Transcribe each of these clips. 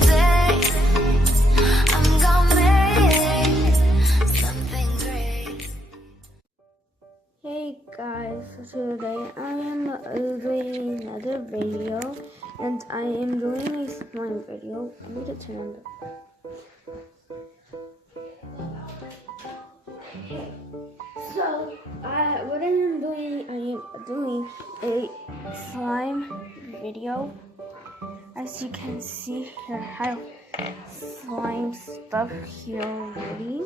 today. I'm gonna make something great. Hey guys, so today I am doing another video, and I am doing a slime video. I need to turn on the. Okay, so what I am doing a slime video. As you can see here, I have slime stuff here already.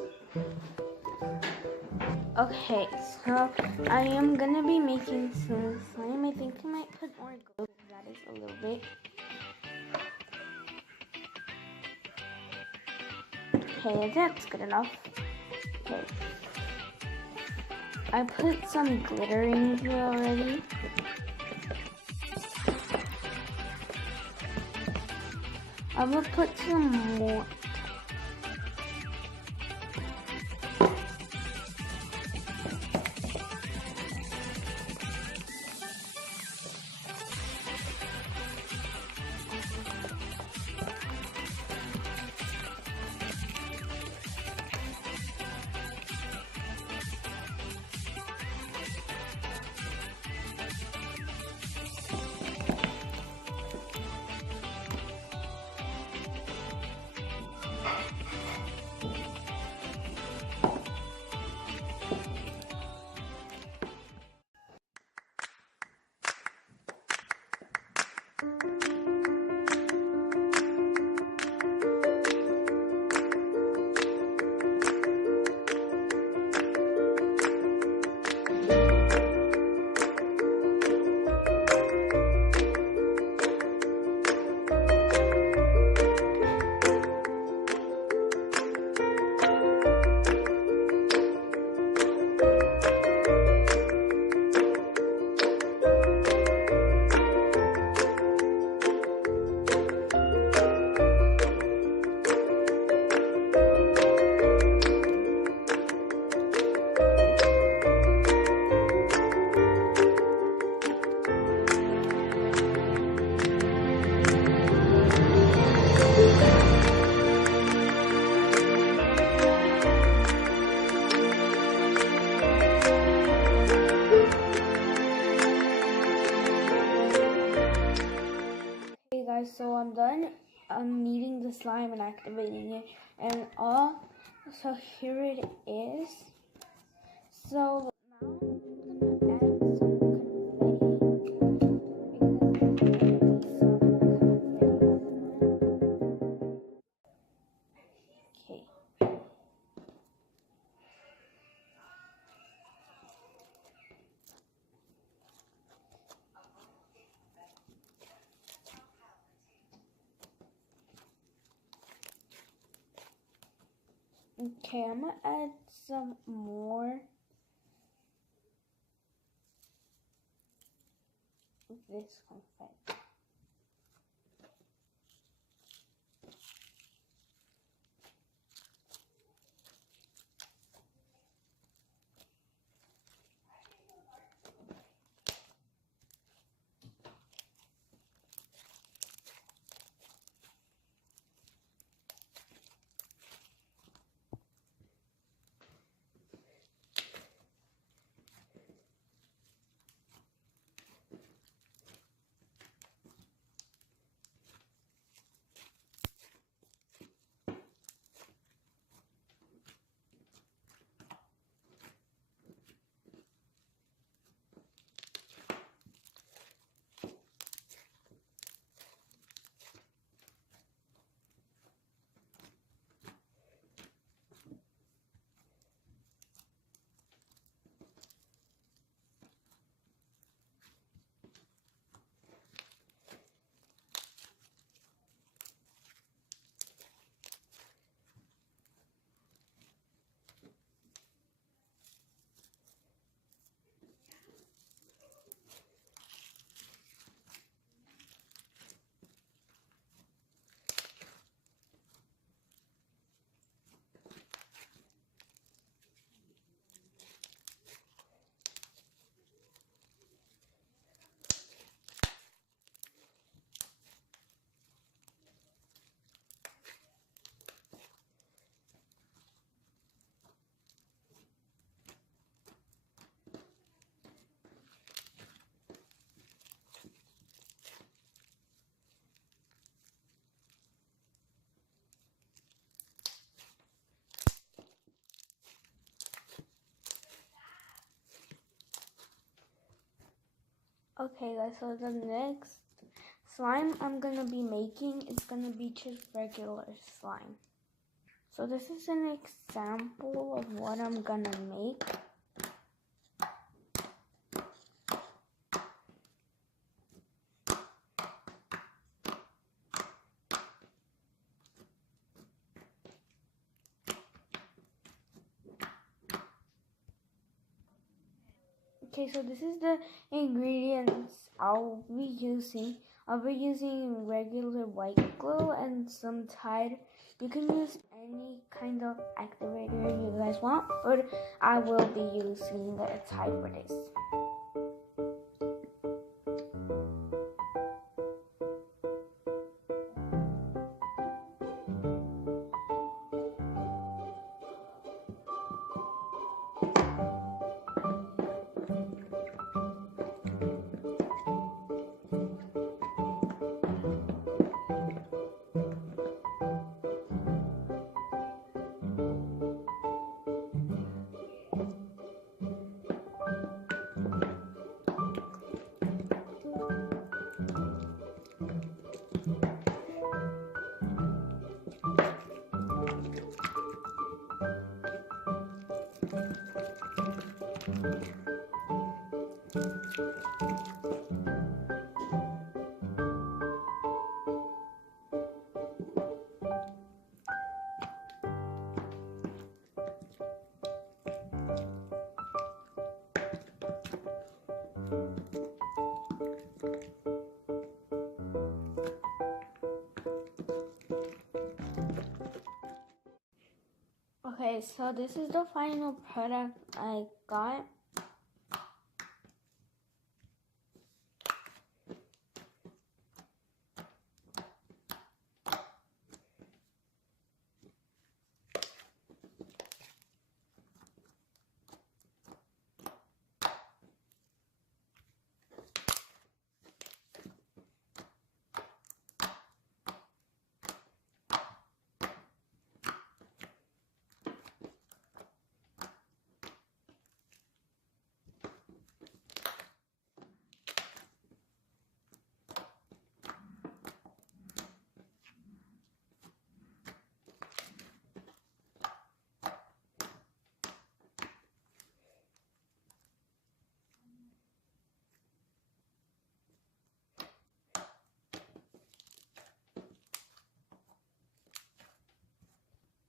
Okay, so I am gonna be making some slime. I think I might put more glue. That is a little bit. Okay, that's good enough. Okay. I put some glitter in here already. I will put some more. So I'm done. I'm kneading the slime and activating it, and so here it is. So now I'm gonna add some confetti. Okay. Okay, I'm gonna add some more of this confetti. Okay guys, so the next slime I'm gonna be making is gonna be just regular slime. So this is an example of what I'm gonna make. Okay, so this is the ingredients I'll be using. I'll be using regular white glue and some Tide. You can use any kind of activator you guys want, but I will be using the Tide for this. Okay, so this is the final product I got.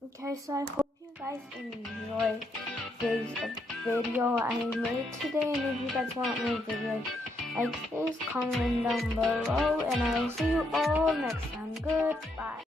Okay, so I hope you guys enjoyed this video I made today, and if you guys want more videos like this, comment down below, and I will see you all next time. Goodbye.